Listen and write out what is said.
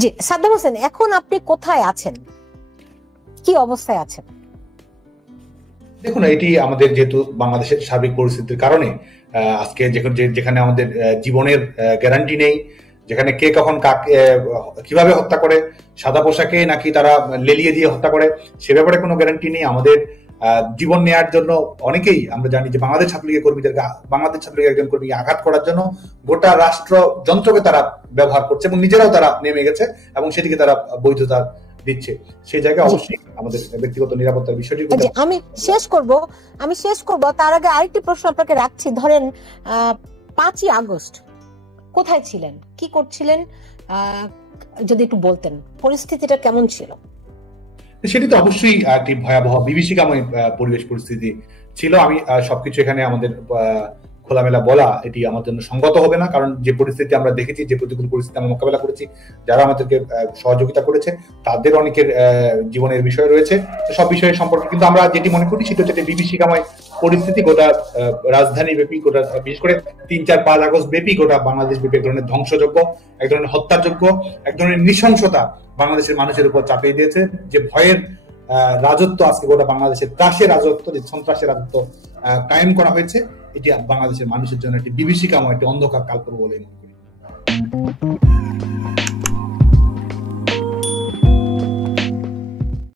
জি, সাদ্দাম হোসেন, এখন আপনি কোথায় আছেন, কি অবস্থায় আছেন? দেখুন, এটি আমাদের যেহেতু বাংলাদেশের সার্বিক পরিস্থিতির কারণে আজকে যেখানে আমাদের জীবনের গ্যারান্টি নেই, যেখানে কে কখন কাকে কিভাবে হত্যা করে, সাদা পোশাকে নাকি তারা লেলিয়ে দিয়ে হত্যা করে, সে ব্যাপারে কোনো গ্যারান্টি নেই। আমাদের জীবন নেয়ার জন্য অনেকেই আমরা জানি যে বাংলাদেশ ছাত্রলীগের একজন কর্মীকে আঘাত করার জন্য গোটা রাষ্ট্র যন্ত্রকে তারা ব্যবহার করছে এবং নিজেরাও তারা নেমে গেছে এবং সেটিকে তারা বৈধতা দিচ্ছে। সেই জায়গায় অবশ্যই আমাদের ব্যক্তিগত নিরাপত্তার বিষয়টি। আমি শেষ করব তার আগে আরেকটি প্রশ্ন আপনাকে রাখছি। ধরেন 5ই আগস্ট কোথায় ছিলেন, কি করছিলেন, যদি একটু বলতেন পরিস্থিতিটা কেমন ছিল? সেটি তো অবশ্যই একটি ভয়াবহ বিভীষিকাময় পরিবেশ পরিস্থিতি ছিল। আমি সবকিছু এখানে আমাদের খোলামেলা বলা এটি আমার জন্য সঙ্গত হবে না, কারণ যে পরিস্থিতি আমরা দেখেছি, যে প্রতিকূল পরিস্থিতি আমরা মোকাবেলা করেছি, যারা আমাদেরকে সহযোগিতা করেছে তাদের অনেকের জীবনের বিষয় রয়েছে। সব বিষয়ের সম্পর্কে কিন্তু আমরা যেটি মনে করি সেটা হচ্ছে বিভীষিকাময় পরিস্থিতি গোটা রাজধানী ব্যাপী, গোটা বিশেষ করে 3-4-5 আগস্ট ব্যাপী গোটা বাংলাদেশ ব্যাপী এক ধরনের ধ্বংসযোগ্য, এক ধরনের হত্যাযোগ্য, এক ধরনের নৃশংসতা বাংলাদেশের মানুষের উপর চাপিয়ে দিয়েছে। যে ভয়ের রাজত্ব আজকে গোটা বাংলাদেশের ত্রাসের রাজত্ব, যে সন্ত্রাসের রাজত্ব কায়েম করা হয়েছে, এটি বাংলাদেশের মানুষের জন্য একটি বিভীষিকাময়, একটি অন্ধকার কালপ্রবাহ বলে মনে করি।